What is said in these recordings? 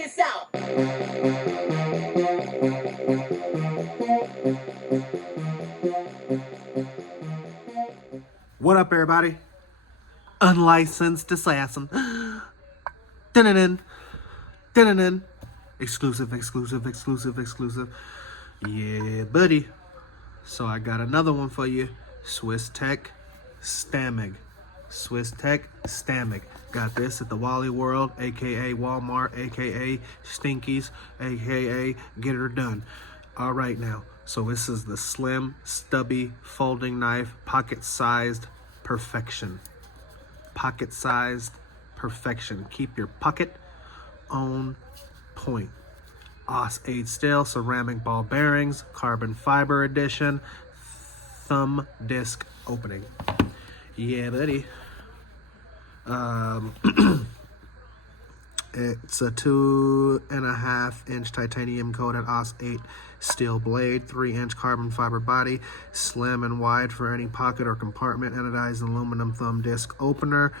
this out. What up, everybody? Unlicensed assassin. Dun-dun-dun. Dun-dun-dun. Exclusive. Yeah, buddy. So I got another one for you. SwissTech Stamming. SwissTech Stamming. Got this at the Wally World, aka Walmart, aka Stinkies, aka Get Her Done. All right now. So this is the slim, stubby folding knife, pocket-sized perfection. Pocket-sized perfection. Keep your pocket on point. OS 8 steel, ceramic ball bearings, carbon fiber edition, thumb disc opening. Yeah, buddy. It's a 2.5-inch titanium coated OS 8 steel blade, 3-inch carbon fiber body, slim and wide for any pocket or compartment, anodized aluminum thumb disc opener,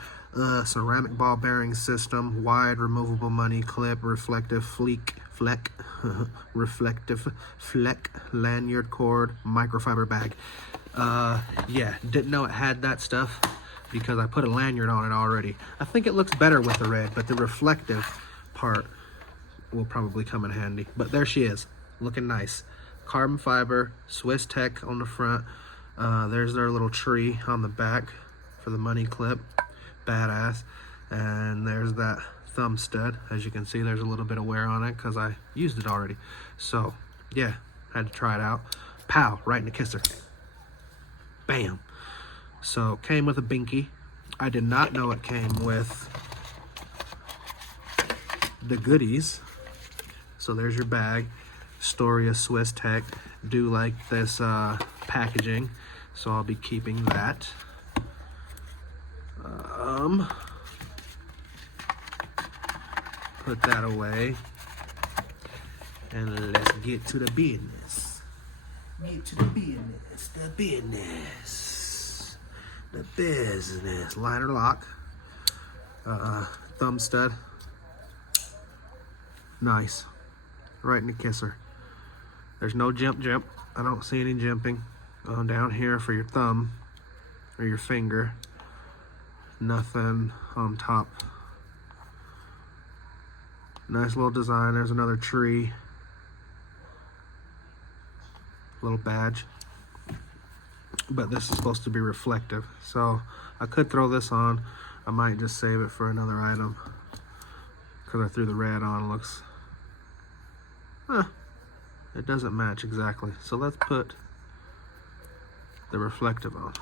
ceramic ball bearing system, wide removable money clip, reflective fleck, lanyard cord, microfiber bag. Yeah, didn't know it had that stuff because I put a lanyard on it already. I think it looks better with the red, but the reflective part will probably come in handy. But there she is, looking nice. Carbon fiber, SwissTech on the front. There's their little tree on the back for the money clip. Badass. And there's that thumb stud. As you can see, there's a little bit of wear on it because I used it already. So, yeah, had to try it out. Pow, right in the kisser. Bam. So, came with a binky. I did not know it came with the goodies. So there's your bag. Story of SwissTech. Do like this packaging, so I'll be keeping that. Put that away. And let's get to the business. Get to the business. The business. Liner lock. Thumb stud. Nice. Right in the kisser. There's no jump. I don't see any jumping. Down here for your thumb or your finger. Nothing on top. Nice little design. There's another tree. Little badge. But this is supposed to be reflective, so I could throw this on. I might just save it for another item because I threw the red on. Looks it doesn't match exactly, so let's put the reflective on.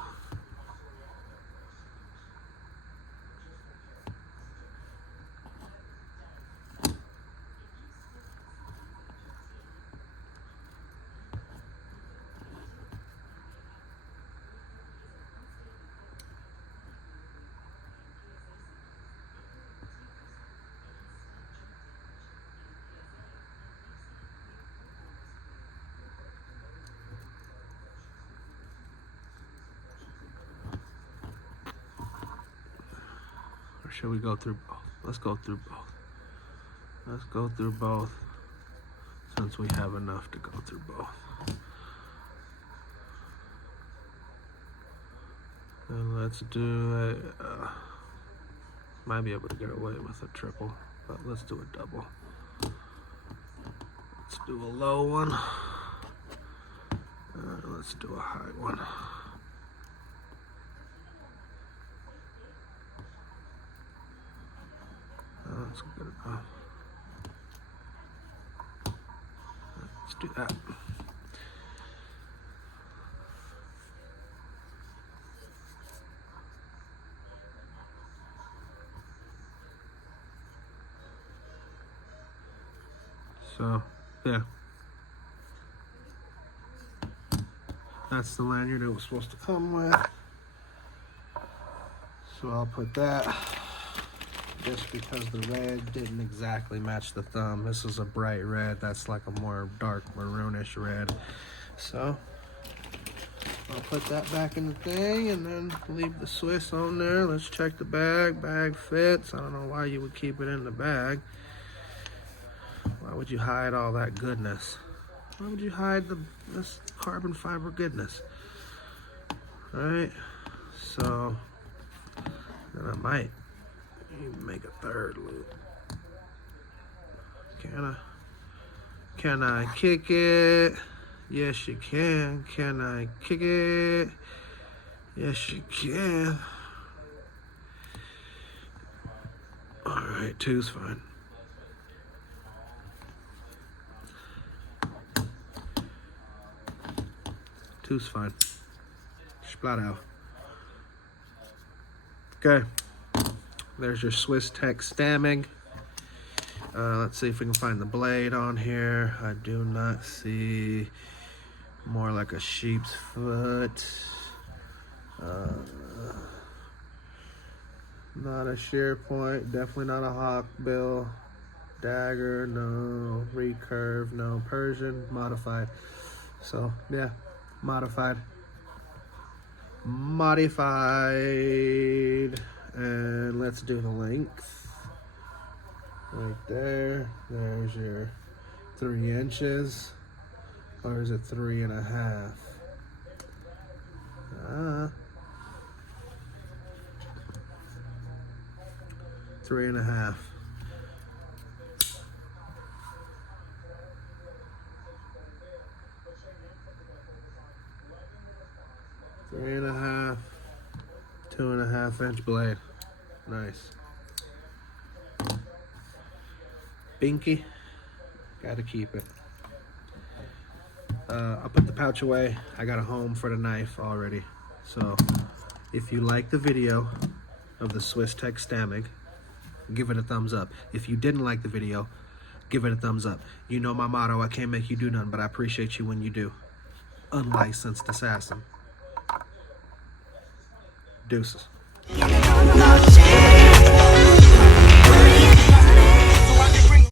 Or should we go through both? Let's go through both. Since we have enough to go through both. And let's do a, might be able to get away with a triple, but let's do a double. Let's do a low one. Let's do a high one. That's good enough. Let's do that. So, yeah. That's the lanyard it was supposed to come with. So I'll put that. Just because the red didn't exactly match the thumb. This is a bright red. That's like a more dark maroonish red. So I'll put that back in the thing and then leave the Swiss on there. Let's check the bag. Bag fits. I don't know why you would keep it in the bag. Why would you hide all that goodness? Why would you hide this carbon fiber goodness? All right, so then I might even make a third loop. Can I kick it? Yes, you can. Can I kick it? Yes, you can. All right, two's fine. Two's fine. Splat out. Okay. There's your SwissTech Stamming. Let's see if we can find the blade on here. I do not see. More like a sheep's foot. Not a shear point. Definitely not a hawk bill. Dagger, no. Recurve, no. Persian, modified. So, yeah, modified. Modified. And let's do the length. Right there. There's your 3 inches. Or is it 3.5? 3.5. Three and a half, 2.5 inch blade. Nice. Binky, gotta keep it. I'll put the pouch away. I got a home for the knife already. So if you like the video of the SwissTech Stamming, give it a thumbs up. If you didn't like the video, give it a thumbs up. You know my motto, I can't make you do none, but I appreciate you when you do. Unlicensed assassin. Deuces.